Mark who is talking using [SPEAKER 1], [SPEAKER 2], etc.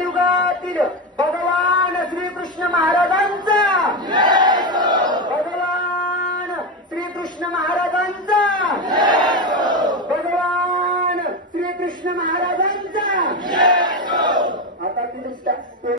[SPEAKER 1] युगातील भगवान श्रीकृष्ण महाराजांचा. भगवान श्रीकृष्ण महाराजांचा. कृष्ण महाराजांचा. आता तुम्ही